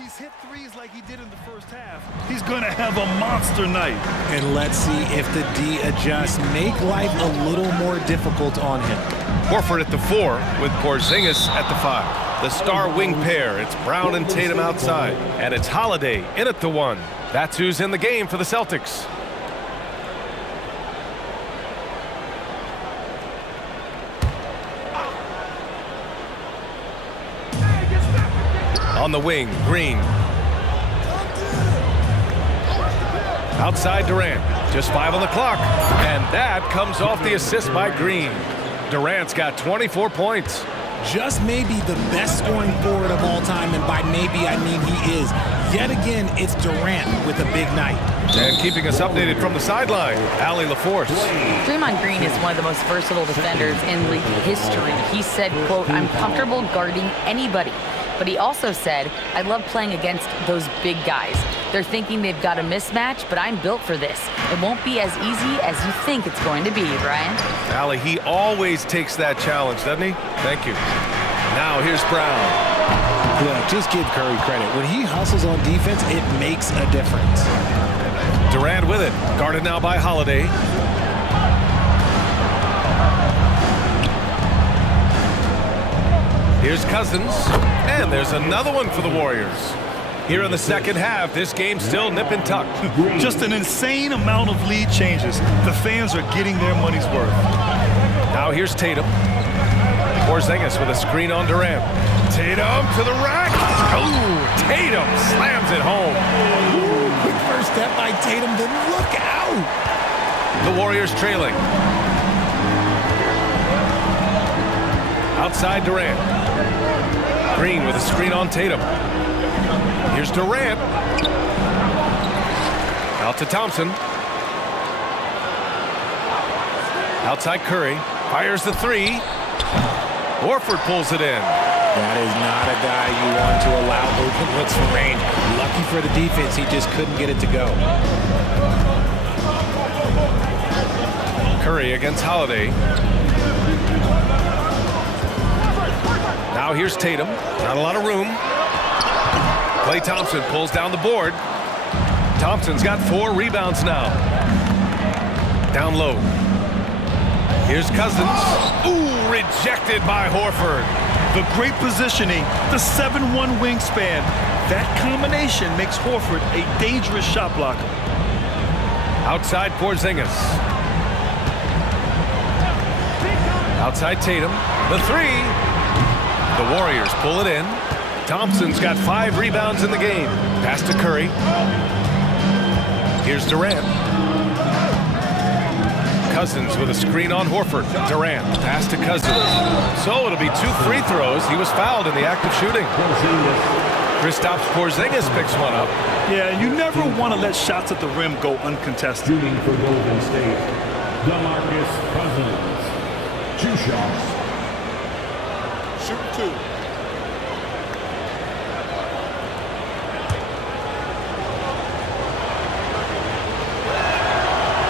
he's hit threes like he did in the first half, he's going to have a monster night. And let's see if the D adjusts, make life a little more difficult on him. Horford at the 4 with Porzingis at the 5. The star wing pair, it's Brown and Tatum outside. And it's Holiday in at the 1. That's who's in the game for the Celtics. On the wing, Green. Outside Durant, just 5 on the clock. And that comes off the assist by Green. Durant's got 24 points. Just maybe the best scoring forward of all time, and by maybe I mean he is. Yet again, it's Durant with a big night. And keeping us updated from the sideline, Allie LaForce. Draymond Green is one of the most versatile defenders in league history. He said, quote, "I'm comfortable guarding anybody." But he also said, "I love playing against those big guys. They're thinking they've got a mismatch, but I'm built for this. It won't be as easy as you think it's going to be," Brian. Allie, he always takes that challenge, doesn't he? Thank you. Now here's Brown. Look, just give Curry credit. When he hustles on defense, it makes a difference. Durant with it. Guarded now by Holiday. Here's Cousins. And there's another one for the Warriors. Here in the second half, this game's still nip and tuck. Just an insane amount of lead changes. The fans are getting their money's worth. Now here's Tatum. Porzingis with a screen on Durant. Tatum to the rack. Oh, Tatum slams it home. Ooh, quick first step by Tatum, then look out. The Warriors trailing. Outside Durant. Green with a screen on Tatum. Here's Durant. Out to Thompson. Outside Curry. Fires the 3. Horford pulls it in. That is not a guy you want to allow open looks for rain. Lucky for the defense, he just couldn't get it to go. Curry against Holiday. Now here's Tatum. Not a lot of room. Klay Thompson pulls down the board. Thompson's got 4 rebounds now. Down low. Here's Cousins. Ooh, rejected by Horford. The great positioning, the 7'1" wingspan. That combination makes Horford a dangerous shot blocker. Outside Porzingis. Outside Tatum. The 3. The Warriors pull it in. Thompson's got 5 rebounds in the game. Pass to Curry. Here's Durant. Cousins with a screen on Horford. Durant, pass to Cousins. So it'll be 2 free throws. He was fouled in the act of shooting. Kristaps Porzingis picks one up. Yeah, you never want to let shots at the rim go uncontested. Shooting for Golden State, DeMarcus Cousins. 2 shots. Shoot 2.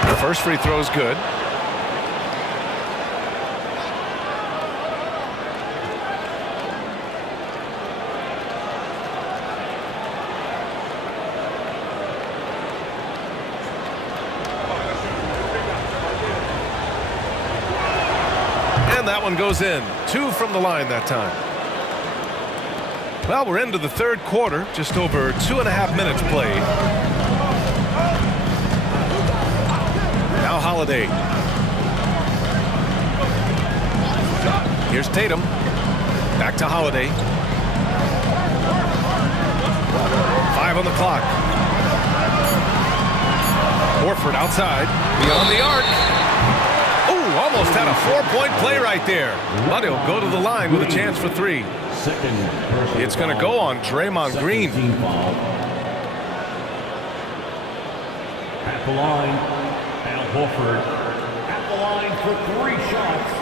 The first free throw is good. And that one goes in. 2 from the line that time. Well, we're into the third quarter. Just over 2.5 minutes played. Now Holiday. Here's Tatum. Back to Holiday. 5 on the clock. Horford outside. Beyond the arc. Ooh, almost had a 4-point play right there. But he'll go to the line with a chance for 3. It's going to go on Draymond Green. At the line, Al Horford. At the line for 3 shots.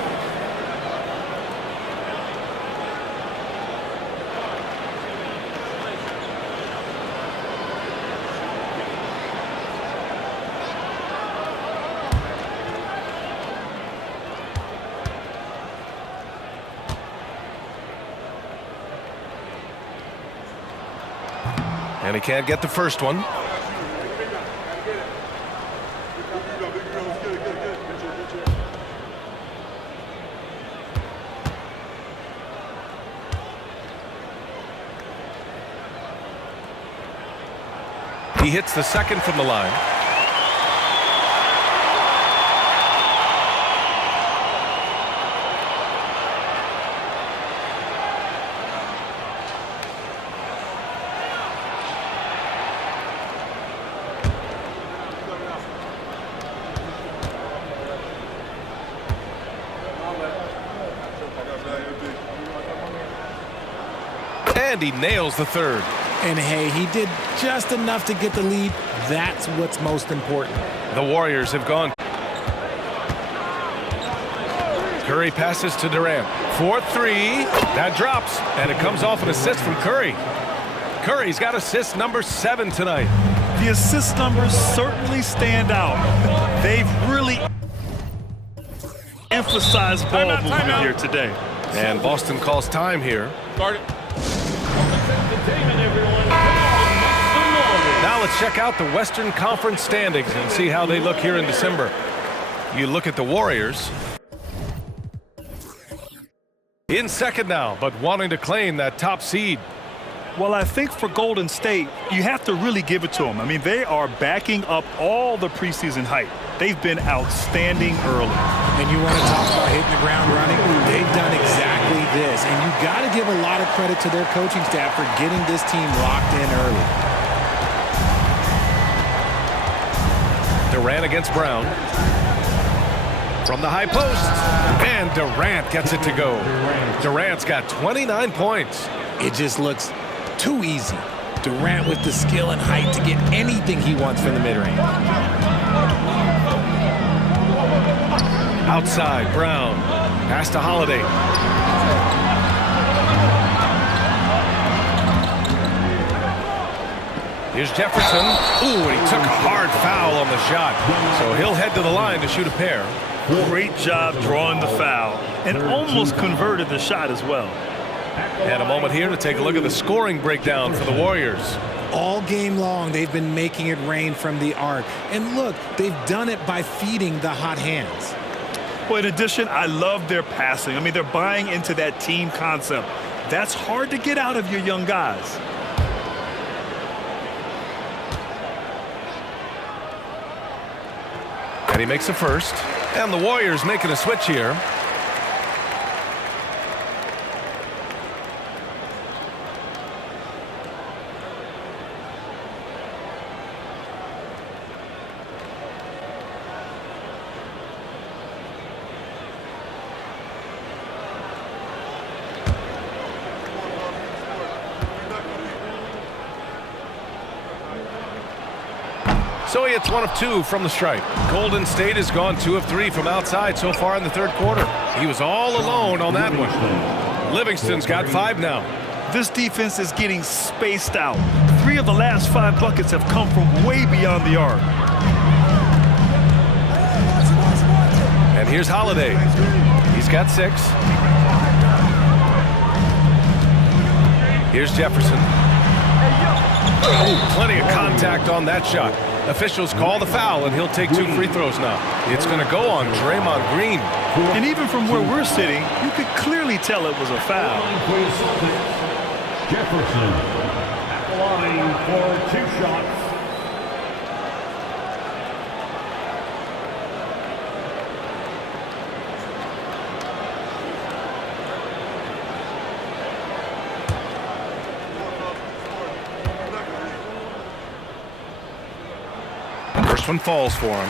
And he can't get the first one. He hits the second from the line. And he nails the third. And hey, he did just enough to get the lead. That's what's most important. The Warriors have gone. Curry passes to Durant. 4-3. That drops, and it comes off an assist from Curry. Curry's got assist number 7 tonight. The assist numbers certainly stand out. They've really emphasized ball movement here today. And Boston calls time here. Start it. Now let's check out the Western Conference standings and see how they look here in December. You look at the Warriors. In second now, but wanting to claim that top seed. Well, I think for Golden State, you have to really give it to them. I mean, they are backing up all the preseason hype. They've been outstanding early. And you want to talk about hitting the ground running? They've done exactly this. And you got to give a lot of credit to their coaching staff for getting this team locked in early. Durant against Brown. From the high post. And Durant gets it to go. Durant's got 29 points. It just looks too easy. Durant with the skill and height to get anything he wants from the mid-range. Outside, Brown. Pass to Holiday. Here's Jefferson. Ooh, and he took a hard foul on the shot. So he'll head to the line to shoot a pair. Great job drawing the foul and almost converted the shot as well. And a moment here to take a look at the scoring breakdown for the Warriors. All game long, they've been making it rain from the arc. And look, they've done it by feeding the hot hands. Well, in addition, I love their passing. I mean, they're buying into that team concept. That's hard to get out of your young guys. And he makes a first. And the Warriors making a switch here. So he hits 1 of 2 from the stripe. Golden State has gone 2 of 3 from outside so far in the third quarter. He was all alone on that one. Livingston's got 5 now. This defense is getting spaced out. 3 of the last 5 buckets have come from way beyond the arc. And here's Holiday. He's got 6. Here's Jefferson. Ooh, plenty of contact on that shot. Officials call the foul, and he'll take 2 free throws now. It's going to go on Draymond Green. And even from where we're sitting, you could clearly tell it was a foul. Jefferson at the line for 2 shots. First one falls for him.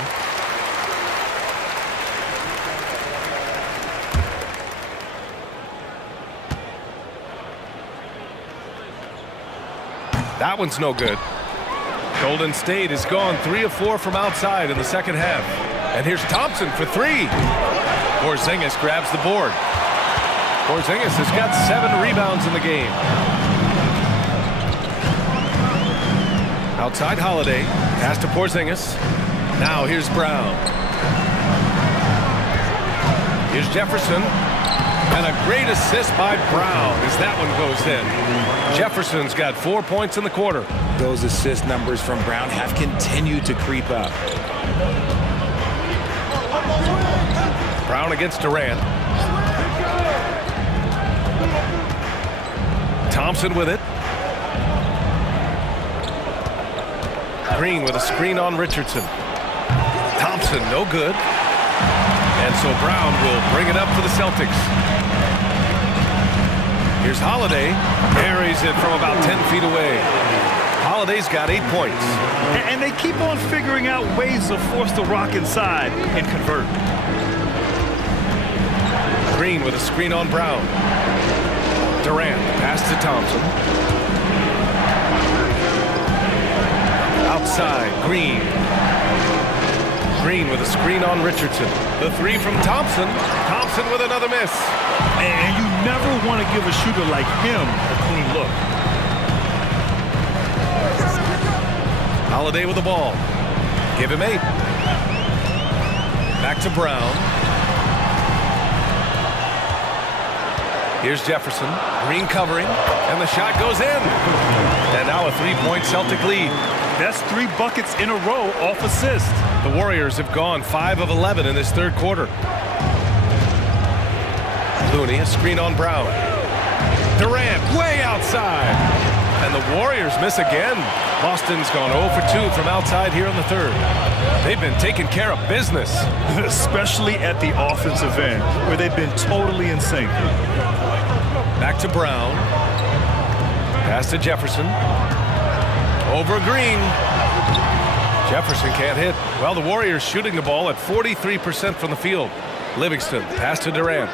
That one's no good. Golden State has gone 3 of 4 from outside in the second half. And here's Thompson for 3. Porzingis grabs the board. Porzingis has got 7 rebounds in the game. Outside Holiday. Pass to Porzingis. Now here's Brown. Here's Jefferson. And a great assist by Brown as that one goes in. Jefferson's got 4 points in the quarter. Those assist numbers from Brown have continued to creep up. Brown against Durant. Thompson with it. Green with a screen on Richardson. Thompson, no good. And so Brown will bring it up for the Celtics. Here's Holiday. Carries it from about 10 feet away. Holiday's got 8 points. And they keep on figuring out ways to force the rock inside and convert. Green with a screen on Brown. Durant, pass to Thompson. Outside, Green. Green with a screen on Richardson. The three from Thompson. Thompson with another miss. And you never want to give a shooter like him a clean look. Holiday with the ball. Give him 8. Back to Brown. Here's Jefferson. Green covering. And the shot goes in. And now a 3-point Celtic lead. That's 3 buckets in a row off assist. The Warriors have gone 5 of 11 in this third quarter. Looney, a screen on Brown. Durant way outside. And the Warriors miss again. Boston's gone 0 for 2 from outside here in the third. They've been taking care of business. Especially at the offensive end, where they've been totally in sync. Back to Brown. Pass to Jefferson. Over Green. Jefferson can't hit. Well, the Warriors shooting the ball at 43% from the field. Livingston, pass to Durant.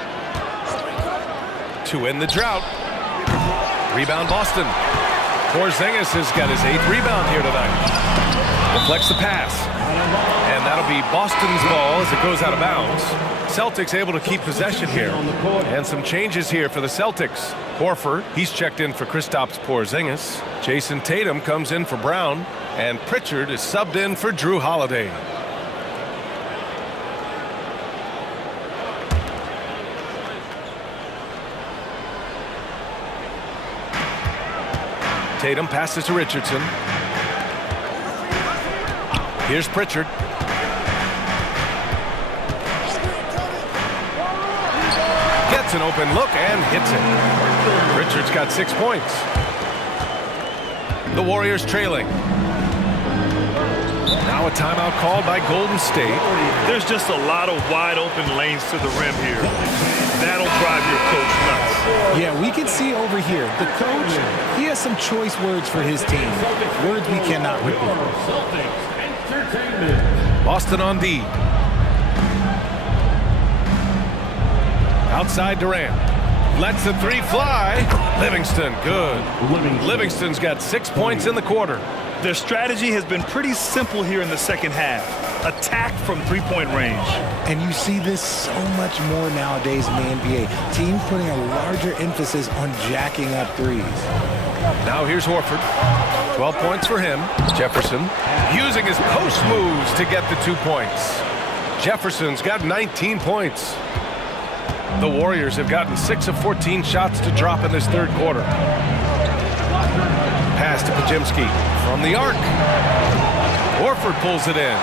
To end the drought. Rebound Boston. Porzingis has got his 8th rebound here tonight. Deflects the pass. And that'll be Boston's ball as it goes out of bounds. Celtics able to keep possession here. And some changes here for the Celtics. Horford, he's checked in for Kristaps Porzingis. Jayson Tatum comes in for Brown. And Pritchard is subbed in for Drew Holiday. Tatum passes to Richardson. Here's Pritchard. Gets an open look and hits it. Pritchard's got 6 points. The Warriors trailing. Now a timeout called by Golden State. There's just a lot of wide open lanes to the rim here. That'll drive your coach nuts. Yeah, we can see over here, the coach, he has some choice words for his team. Words we cannot repeat. Boston on D. Outside Durant. Lets the 3 fly. Livingston, good. Livingston's got 6 points in the quarter. Their strategy has been pretty simple here in the second half. Attack from 3-point range. And you see this so much more nowadays in the NBA. Teams putting a larger emphasis on jacking up threes. Now here's Horford. 12 points for him. Jefferson using his post moves to get the 2 points. Jefferson's got 19 points. The Warriors have gotten 6 of 14 shots to drop in this third quarter. Pass to Pajimski from the arc. Horford pulls it in.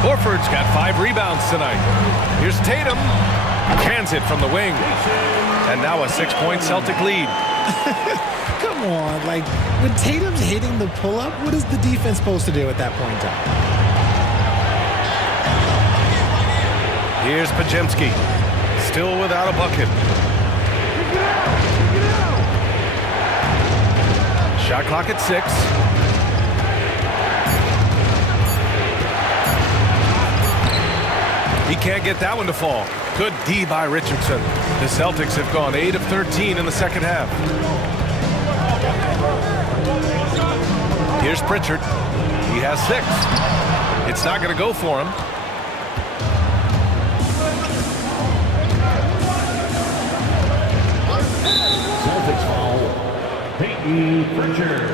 Horford's got 5 rebounds tonight. Here's Tatum. Cans it from the wing. And now a 6-point Celtic lead. Come on, like when Tatum's hitting the pull-up, what is the defense supposed to do at that point in time? Here's Pajimski. Still without a bucket. Shot clock at 6. He can't get that one to fall. Good D by Richardson. The Celtics have gone 8 of 13 in the second half. Here's Pritchard. He has 6. It's not going to go for him. Celtics foul. Peyton Pritchard.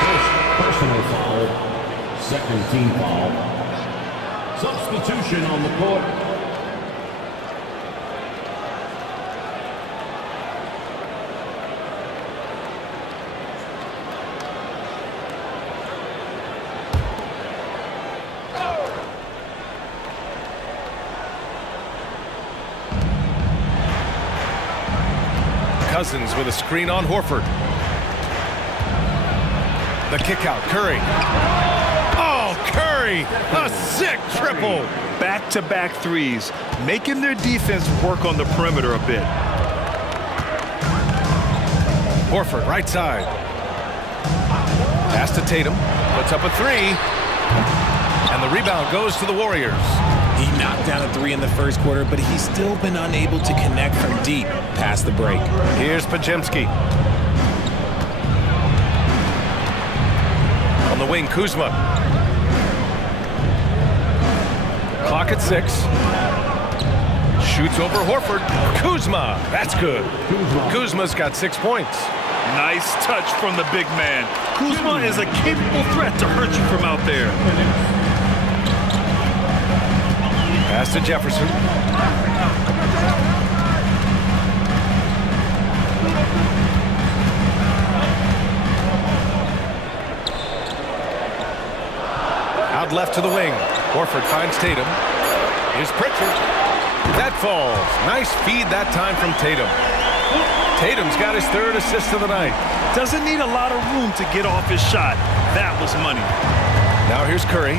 First personal foul. Second team foul. Substitution on the court. Cousins with a screen on Horford. The kick out, Curry. Oh, Curry, a sick triple. Back-to-back threes, making their defense work on the perimeter a bit. Horford, right side. Pass to Tatum, puts up a three. And the rebound goes to the Warriors. He knocked down a three in the first quarter, but he's still been unable to connect from deep past the break. Here's Podziemski. On the wing, Kuzma. Clock at 6. Shoots over Horford. Kuzma, that's good. Kuzma's got 6 points. Nice touch from the big man. Kuzma is a capable threat to hurt you from out there. Pass to Jefferson. Out left to the wing. Horford finds Tatum. Here's Pritchard. That falls. Nice feed that time from Tatum. Tatum's got his 3rd assist of the night. Doesn't need a lot of room to get off his shot. That was money. Now here's Curry.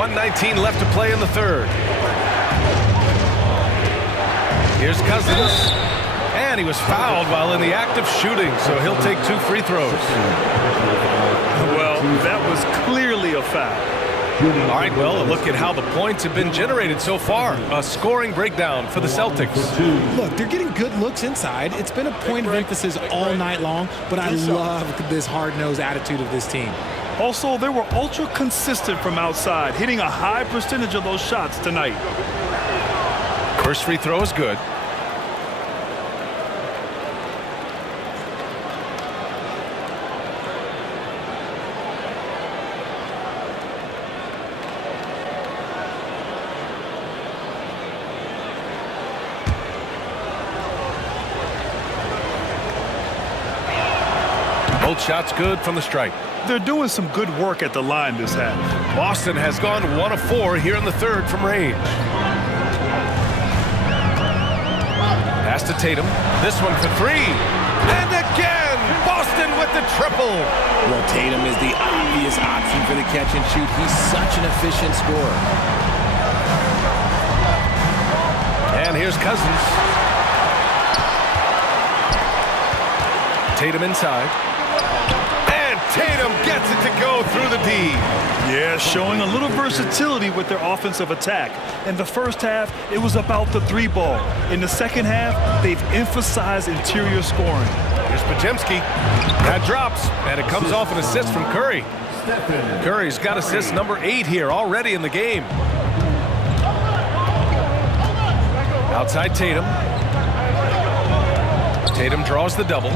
.119 left to play in the 3rd. Here's Cousins. And he was fouled while in the act of shooting, so he'll take 2 free throws. Well, that was clearly a foul. All right, well, a look at how the points have been generated so far. A scoring breakdown for the Celtics. Look, they're getting good looks inside. It's been a point of emphasis all night long, but I love this hard-nosed attitude of this team. Also, they were ultra consistent from outside, hitting a high percentage of those shots tonight. First free throw is good. Both shots good from the stripe. They're doing some good work at the line this half. Boston has gone 1 of 4 here in the 3rd from range. Pass to Tatum. This one for 3. And again, Boston with the triple. Well, Tatum is the obvious option for the catch and shoot. He's such an efficient scorer. And here's Cousins. Tatum inside. Tatum gets it to go through the D. Yeah, showing a little versatility with their offensive attack. In the first half, it was about the 3 ball. In the second half, they've emphasized interior scoring. Here's Podziemski. That drops, and it comes off an assist from Curry. Curry's got assist number 8 here already in the game. Outside Tatum. Tatum draws the double.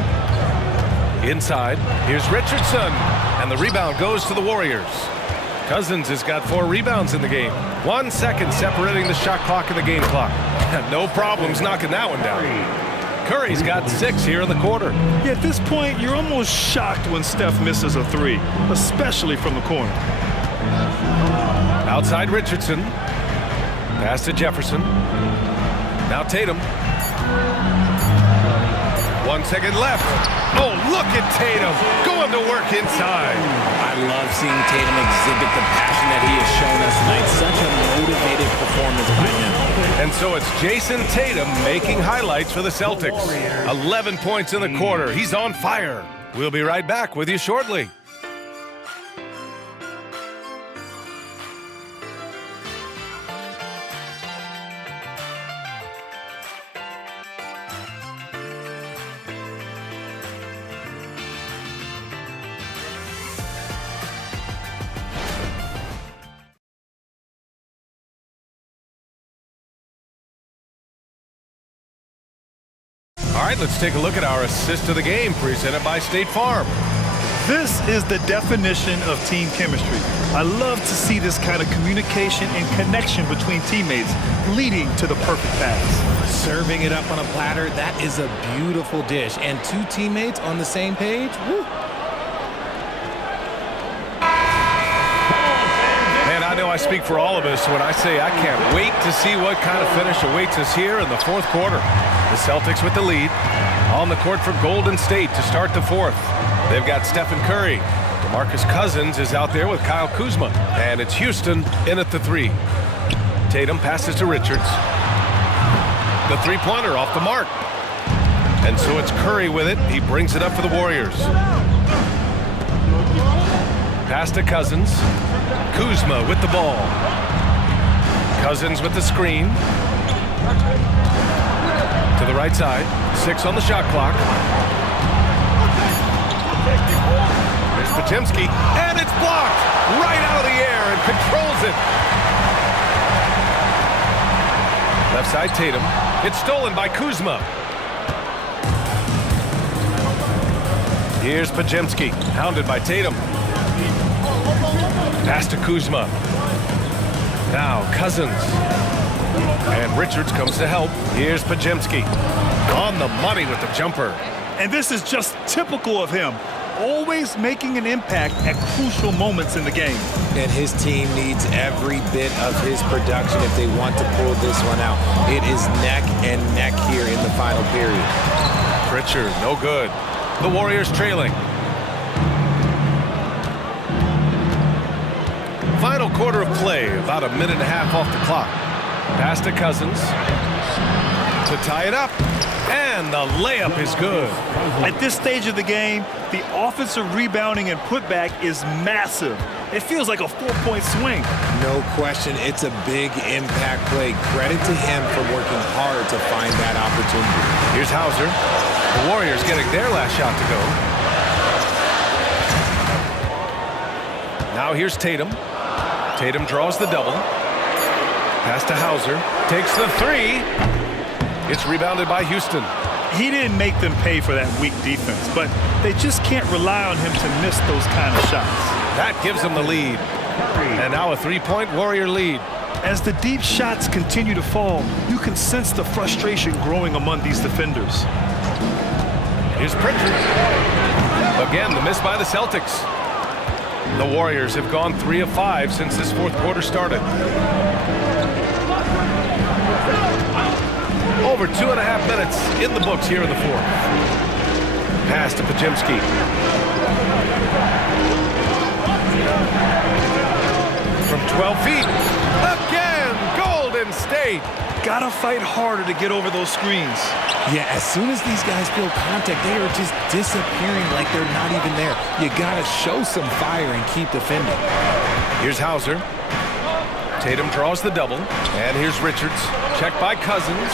Inside, here's Richardson, and the rebound goes to the Warriors. Cousins has got 4 rebounds in the game. 1 second separating the shot clock and the game clock. No problems knocking that one down. Curry's got 6 here in the quarter. Yeah, at this point, you're almost shocked when Steph misses a 3, especially from the corner. Outside Richardson. Pass to Jefferson. Now Tatum. 1 second left. Oh, look at Tatum going to work inside. I love seeing Tatum exhibit the passion that he has shown us tonight. Such a motivated performance by him. And so it's Jayson Tatum making highlights for the Celtics. 11 points in the quarter. He's on fire. We'll be right back with you shortly. All right, let's take a look at our assist of the game presented by State Farm. This is the definition of team chemistry. I love to see this kind of communication and connection between teammates leading to the perfect pass. Serving it up on a platter, that is a beautiful dish. And 2 teammates on the same page, woo. Man, I know I speak for all of us when I say I can't wait to see what kind of finish awaits us here in the fourth quarter. The Celtics with the lead on the court for Golden State to start the fourth. They've got Stephen Curry. DeMarcus Cousins is out there with Kyle Kuzma. And it's Houston in at the three. Tatum passes to Richards. The three-pointer off the mark. And so it's Curry with it. He brings it up for the Warriors. Pass to Cousins. Kuzma with the ball. Cousins with the screen. To the right side. 6 on the shot clock. There's Podziemski. And it's blocked right out of the air and controls it. Left side Tatum. It's stolen by Kuzma. Here's Podziemski. Hounded by Tatum. Pass to Kuzma. Now Cousins. And Richards comes to help. Here's Podziemski. On the money with the jumper. And this is just typical of him. Always making an impact at crucial moments in the game. And his team needs every bit of his production if they want to pull this one out. It is neck and neck here in the final period. Pritchard, no good. The Warriors trailing. Final quarter of play, about a minute and a half off the clock. Pass to Cousins to tie it up. And the layup is good. At this stage of the game, the offensive rebounding and putback is massive. It feels like a 4-point swing. No question, it's a big impact play. Credit to him for working hard to find that opportunity. Here's Hauser. The Warriors getting their last shot to go. Now here's Tatum. Tatum draws the double. Pass to Hauser. Takes the three. It's rebounded by Houston. He didn't make them pay for that weak defense, but they just can't rely on him to miss those kind of shots. That gives them the lead. And now a three-point Warrior lead. As the deep shots continue to fall, you can sense the frustration growing among these defenders. Here's Pritchard. Again, the miss by the Celtics. The Warriors have gone 3 of 5 since this fourth quarter started. Over 2.5 minutes in the books here in the fourth. Pass to Podziemski. From 12 feet. Again, Golden State. Gotta fight harder to get over those screens. Yeah, as soon as these guys feel contact, they are just disappearing like they're not even there. You gotta show some fire and keep defending. Here's Hauser. Tatum draws the double. And here's Richards. Checked by Cousins.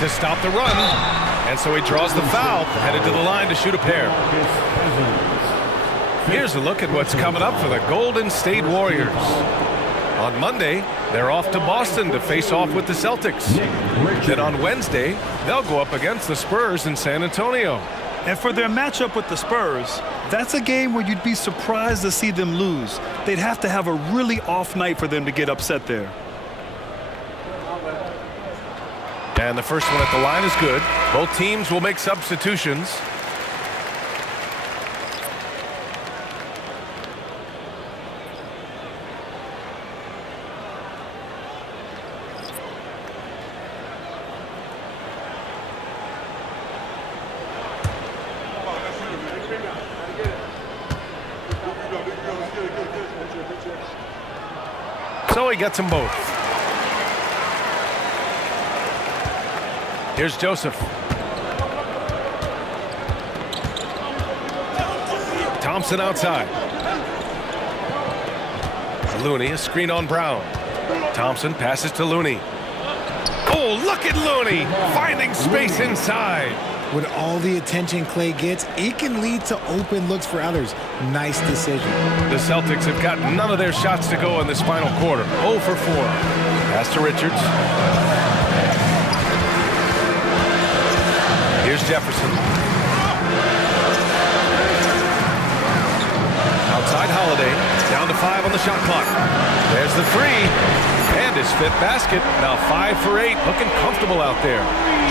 To stop the run. And so he draws the foul. Headed to the line to shoot a pair. Here's a look at what's coming up for the Golden State Warriors. On Monday, they're off to Boston to face off with the Celtics. Then on Wednesday, they'll go up against the Spurs in San Antonio. And for their matchup with the Spurs, that's a game where you'd be surprised to see them lose. They'd have to have a really off night for them to get upset there. And the first one at the line is good. Both teams will make substitutions. So he gets them both. Here's Joseph. Thompson outside. Looney, a screen on Brown. Thompson passes to Looney. Oh, look at Looney finding space inside. With all the attention Clay gets, it can lead to open looks for others. Nice decision. The Celtics have got none of their shots to go in this final quarter. 0 for 4. Pass to Richards. Here's Jefferson. Outside Holiday. Down to 5 on the shot clock. There's the three. And his fifth basket. Now 5 for 8. Looking comfortable out there.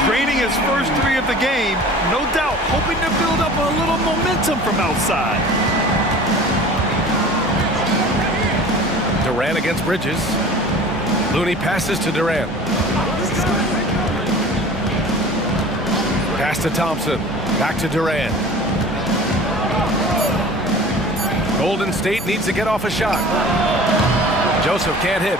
Draining his first 3 of the game. No doubt hoping to build up a little momentum from outside. Durant against Bridges. Looney passes to Durant. Pass to Thompson. Back to Durant. Golden State needs to get off a shot. Joseph can't hit.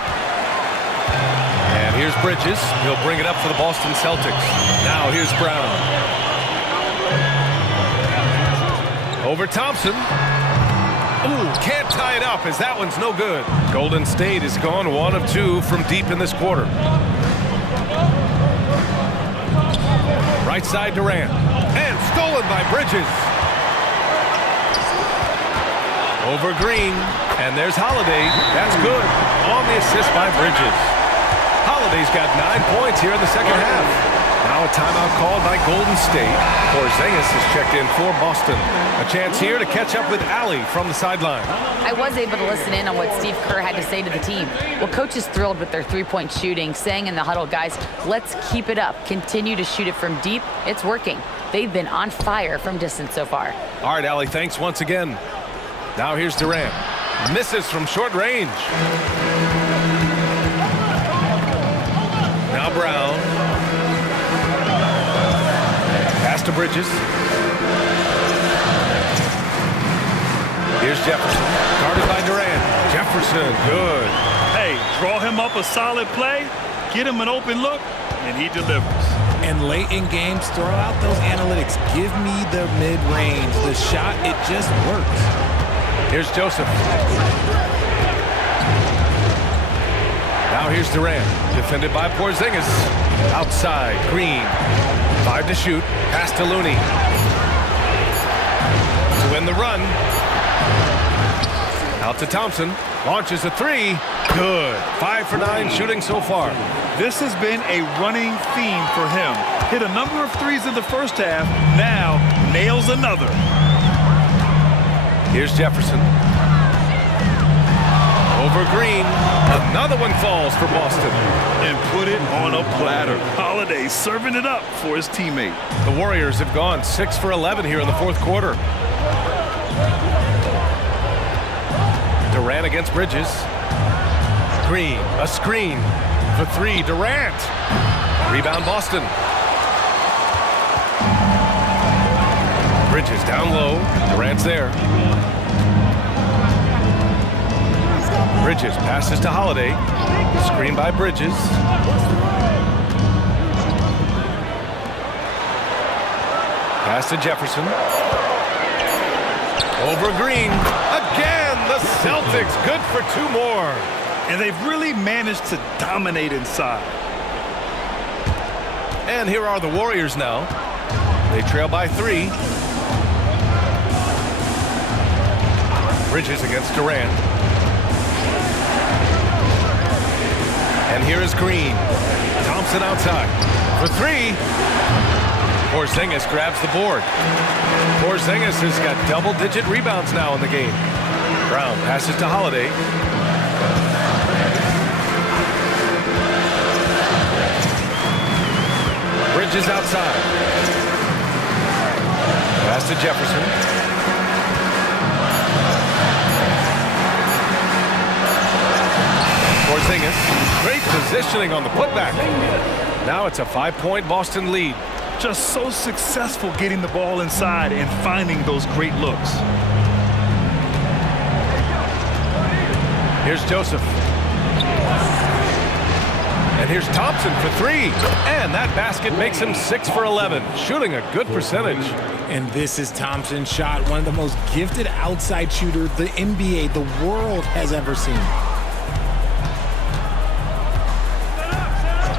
And here's Bridges. He'll bring it up for the Boston Celtics. Now here's Brown. Over Thompson. Ooh, can't tie it up as that one's no good. Golden State has gone 1 of 2 from deep in this quarter. Right side Durant. And stolen by Bridges. Over Green. And there's Holiday. That's good. On the assist by Bridges. Holiday's got 9 points here in the second half. Now a timeout called by Golden State. Porzingis is checked in for Boston. A chance here to catch up with Allie from the sideline. I was able to listen in on what Steve Kerr had to say to the team. Well, coach is thrilled with their three-point shooting, saying in the huddle, guys, let's keep it up. Continue to shoot it from deep. It's working. They've been on fire from distance so far. All right, Allie, thanks once again. Now here's Durant. Misses from short range. Now Brown. Pass to Bridges. Here's Jefferson. Guarded by Durant. Jefferson, good. Hey, draw him up a solid play, get him an open look, and he delivers. And late in games, throw out those analytics. Give me the mid-range. The shot, it just works. Here's Joseph. Now here's Durant. Defended by Porzingis. Outside, Green. 5 to shoot. Pass to Looney. To win the run. Out to Thompson. Launches a 3. Good. 5 for 9 shooting so far. This has been a running theme for him. Hit a number of threes in the first half. Now nails another. Here's Jefferson. Over Green. Another one falls for Boston. And put it on a platter. Holiday serving it up for his teammate. The Warriors have gone 6 for 11 here in the fourth quarter. Durant against Bridges. Green, a screen for 3. Durant. Rebound Boston. Bridges down low. Durant's there. Bridges passes to Holiday. Screen by Bridges. Pass to Jefferson. Over Green. Again, the Celtics good for 2 more. And they've really managed to dominate inside. And here are the Warriors now. They trail by 3. Bridges against Durant. And here is Green. Thompson outside for 3. Porzingis grabs the board. Porzingis has got double-digit rebounds now in the game. Brown passes to Holiday. Bridges outside. Pass to Jefferson. Porzingis. Great positioning on the putback. Now it's a 5-point Boston lead. Just so successful getting the ball inside and finding those great looks. Here's Joseph. And here's Thompson for 3. And that basket makes him 6 for 11. Shooting a good percentage. And this is Thompson's shot, one of the most gifted outside shooters the NBA, the world has ever seen.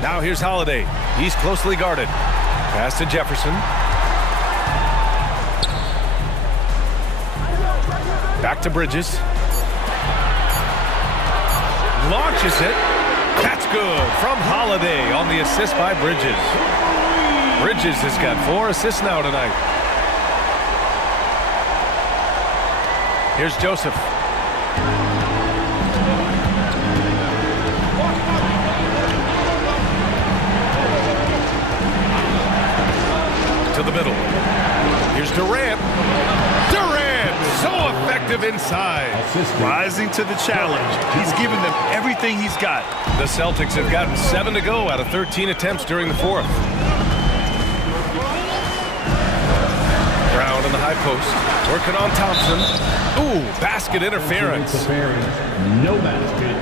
Now here's Holiday. He's closely guarded. Pass to Jefferson. Back to Bridges. Launches it. That's good from Holiday on the assist by Bridges. Bridges has got 4 assists now tonight. Here's Joseph. To the middle. Here's Durant. Durant so effective effective inside. Rising to the challenge. He's given them everything he's got. The Celtics have gotten 7 to go out of 13 attempts during the fourth. Brown in the high post, working on Thompson. Ooh, basket interference. No basket.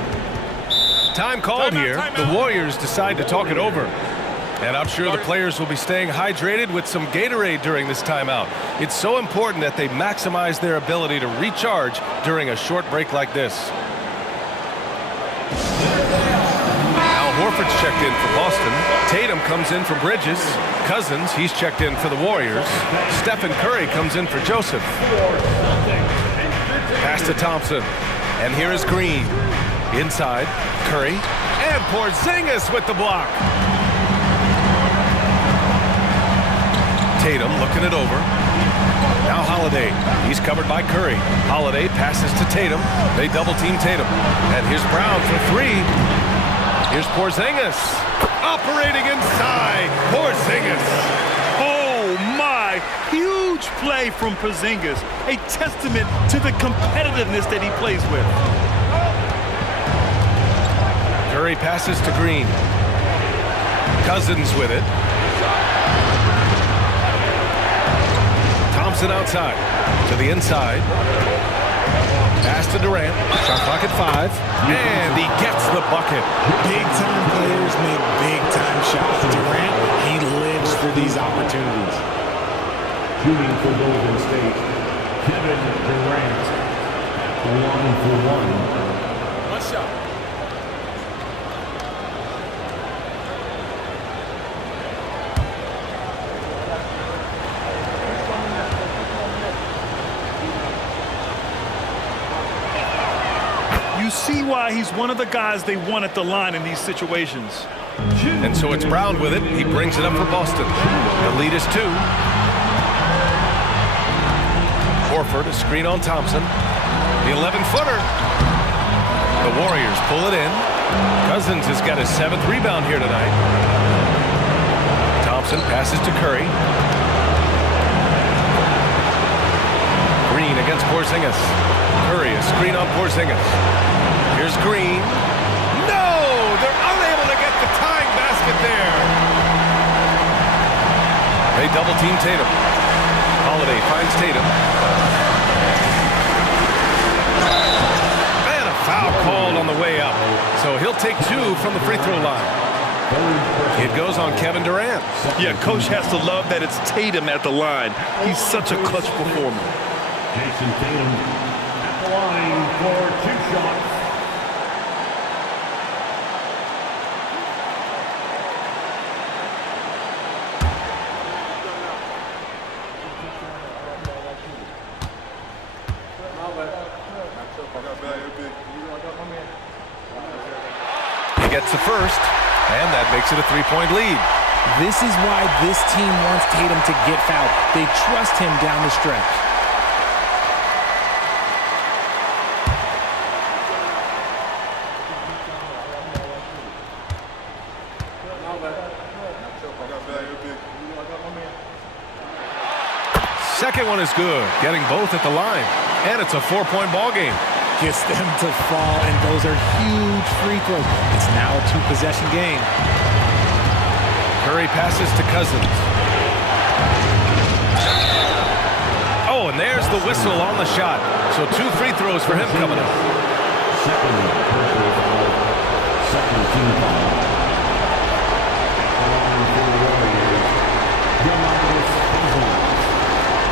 Time called here. The Warriors decide to talk it over. And I'm sure the players will be staying hydrated with some Gatorade during this timeout. It's so important that they maximize their ability to recharge during a short break like this. Al Horford's checked in for Boston. Tatum comes in for Bridges. Cousins, he's checked in for the Warriors. Steph and Curry comes in for Joseph. Pass to Thompson. And here is Green. Inside, Curry. And Porzingis with the block. Tatum looking it over. Now Holiday. He's covered by Curry. Holiday passes to Tatum. They double team Tatum. And here's Brown for three. Here's Porzingis. Operating inside. Porzingis. Oh, my. Huge play from Porzingis. A testament to the competitiveness that he plays with. Curry passes to Green. Cousins with it. Thompson outside to the inside. Pass to Durant. Shot clock at 5. And he gets the bucket. Big-time players make big-time shots. Durant, he lives for these opportunities. Shooting for Golden State, Kevin Durant. 1 for 1. One shot. You see why he's one of the guys they want at the line in these situations. And so it's Brown with it. He brings it up for Boston. The lead is 2. Horford, a screen on Thompson. The 11-footer. The Warriors pull it in. Cousins has got his 7th rebound here tonight. Thompson passes to Curry. Green against Porzingis. Curry, a screen on Porzingis. Here's Green. No! They're unable to get the tying basket there. They double team Tatum. Holiday finds Tatum. And a foul called on the way up. So he'll take 2 from the free throw line. It goes on Kevin Durant. Yeah, coach has to love that it's Tatum at the line. He's such a clutch performer. Jayson Tatum at the line for 2 shots. He gets the first, and that makes it a 3-point lead. This is why this team wants Tatum to get fouled. They trust him down the stretch. Second one is good, getting both at the line. And it's a 4-point ball game. Gets them to fall, and those are huge free throws. It's now a 2-possession game. Curry passes to Cousins. Oh, and there's the whistle on the shot. So 2 free throws for him coming up. Second team foul.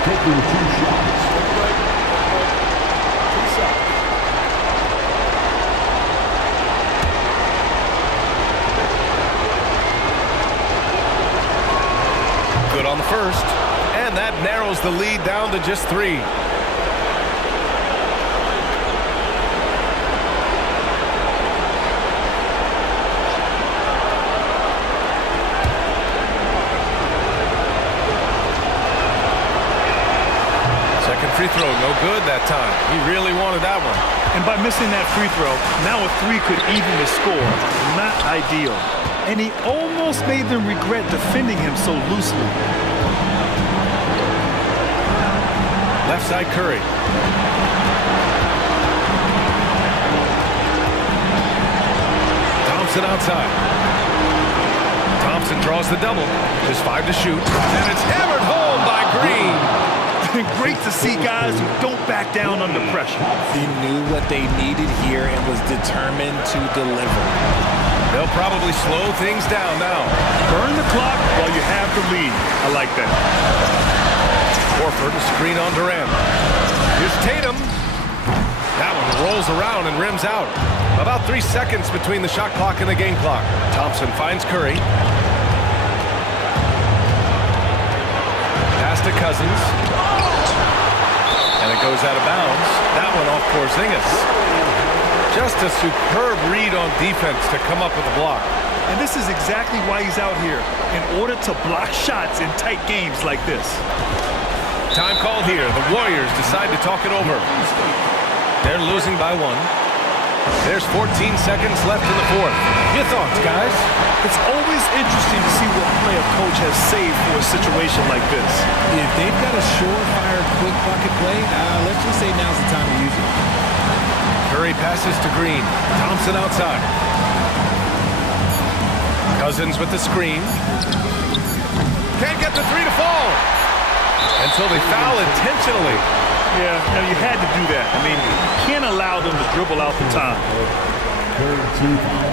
Taking 2 shots. Good on the first, and that narrows the lead down to just 3. Second free throw, no good that time. He really wanted that one. And by missing that free throw, now a 3 could even the score. Not ideal. And he almost made them regret defending him so loosely. Left side Curry. Thompson outside. Thompson draws the double. Just 5 to shoot. And it's hammered home by Green. Great to see guys who don't back down under pressure. He knew what they needed here and was determined to deliver. They'll probably slow things down now. Burn the clock while you have the lead. I like that. Horford a screen on Durant. Here's Tatum. That one rolls around and rims out. About 3 seconds between the shot clock and the game clock. Thompson finds Curry. Pass to Cousins. And it goes out of bounds. That one off Porzingis. Just a superb read on defense to come up with a block. And this is exactly why he's out here, in order to block shots in tight games like this. Time called here. The Warriors decide to talk it over. They're losing by 1. There's 14 seconds left in the fourth. Your thoughts, guys? It's always interesting to see what play a coach has saved for a situation like this. If they've got a surefire, quick bucket play, let's just say now's the time to use it. Curry passes to Green. Thompson outside. Cousins with the screen. Can't get the 3 to fall. Until they foul intentionally. Yeah, now you had to do that. I mean, you can't allow them to dribble out the time. Third team foul.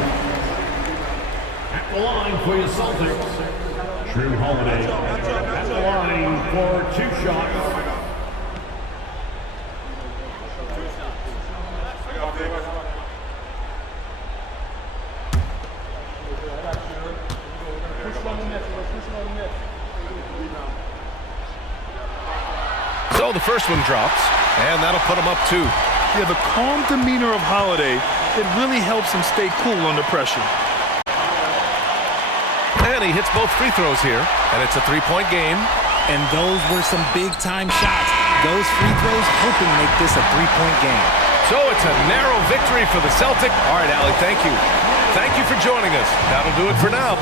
At the line for your Celtics, Drew Holiday. At the line for 2 shots. So the first one drops, and that'll put him up 2. Yeah, the calm demeanor of Holiday, it really helps him stay cool under pressure. And he hits both free throws here, and it's a 3-point game. And those were some big-time shots. Those free throws helping make this a 3-point game. So it's a narrow victory for the Celtics. All right, Allie, thank you. Thank you for joining us. That'll do it for now.